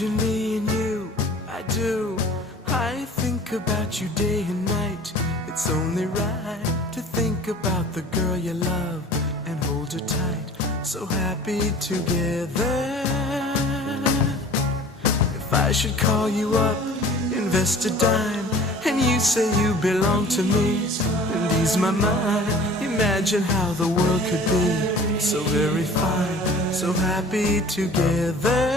Imagine me and you, I do. I think about you day and night. It's only right to think about the girl you love and hold her tight. So happy together. If I should call you up, invest a dime, and you say you belong to me, and ease my mind. Imagine how the world could be so very fine, so happy together.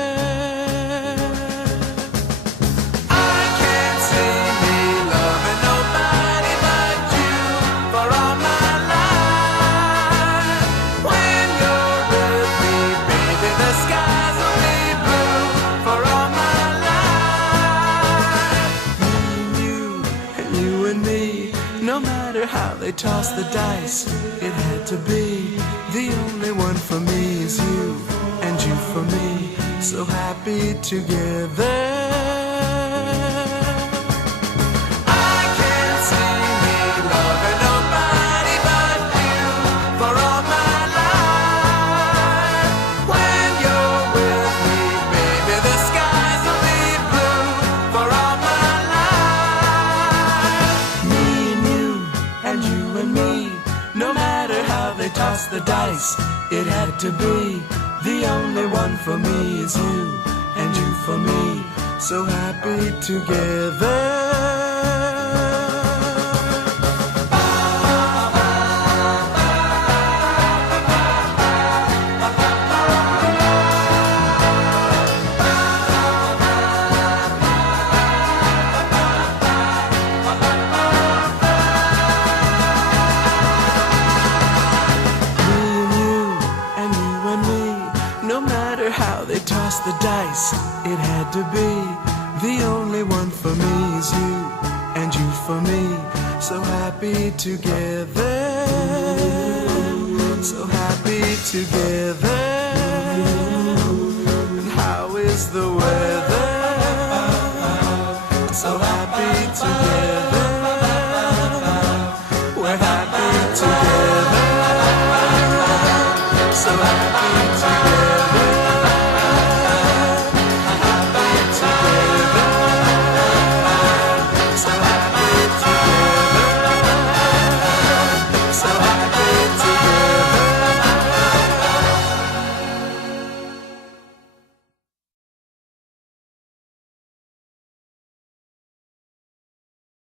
No matter how they toss the dice, it had to be. The only one for me is you, and you for me, so happy together. No matter how they toss the dice, it had to be. The only one for me is you, and you for me, so happy together. How they toss the dice, it had to be. The only one for me is you, and you for me, so happy together, so happy together. And how is the weather? So happy together.